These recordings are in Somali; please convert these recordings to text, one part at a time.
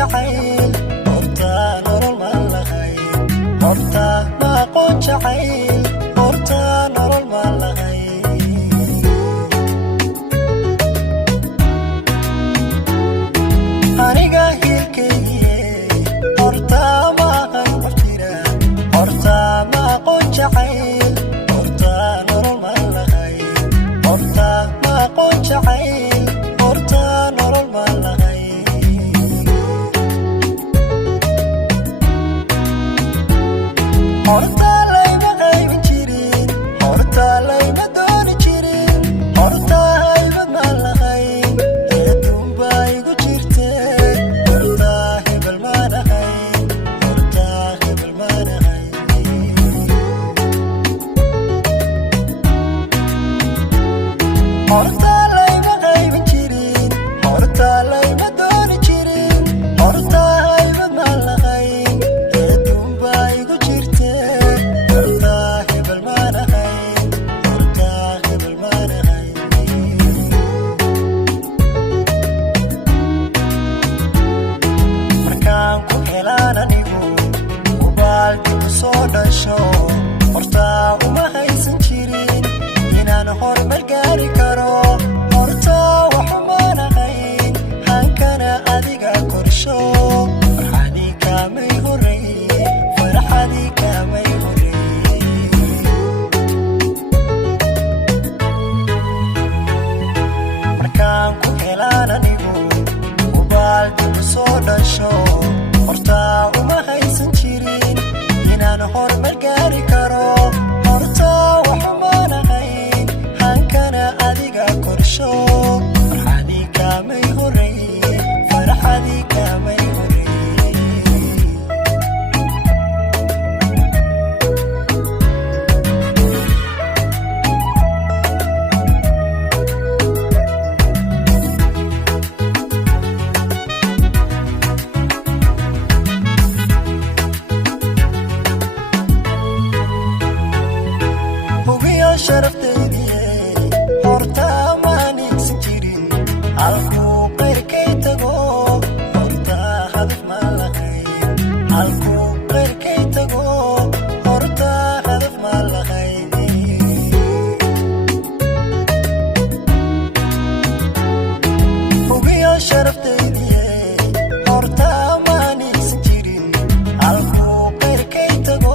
jacayl horta nolol ma lahayn horta ma aqoon jacayl horta nolol ma lahayn aniga hilkaygiye horta ma aqoon wax jira horta ma aqoon jacayl horta nolol ma lahayn horta ma aqoon jacayl horta nolol ma lahayn horta layma qaybin jirin horta layma dooni jirin horta haybad ma lahayn eedun baa igu jirte horta hebel ma lahayn horta hebel ma lahayn horta layma qaybin jirin horta layma dooni jirin horta haybad ma lahayn eedun baa igu jirte horta hebel ma lahayn horta hebel ma lahayn markaan ku helaan anigu ubaalki ku soo dhasho horta uma haysan jirin inaan horumar gaari karo horta waxuma lahayn hankana adiga korsho farxadii kaamay horreeye farxadii kaamay horreeye markaan ku helaan anigu ubaalki ku soo dhasho horta uma haysan jirin inaan horumar gaari karo horta waxuma lahayn hankana adiga korsho farxadii kaamay horreeye farxadii kaamay horreeye hubiyo sharaftaydiye horta maanigsan jirin halkuu qayrkay tago horta hadaf ma lahayn halkuu qayrkay tago horta hadaf ma lahayn hubiyo sharaftaydiye horta maanigsan jirin halkuu qayrkay tago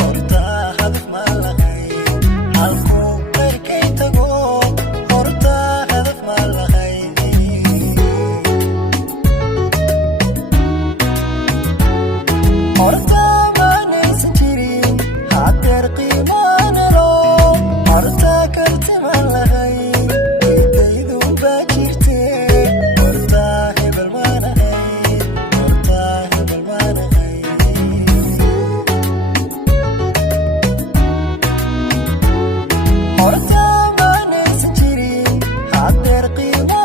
horta hadaf ma lahayn halkuu qayrkay tago horta hadaf ma lahayn horta maanaysan jirin hadeer qiimaana loo horta karti ma lahayn eedaydun baa jirte horta hebel ma lahayn horta hebel ma lahayn horta maanaysan jirin hadeer qiimo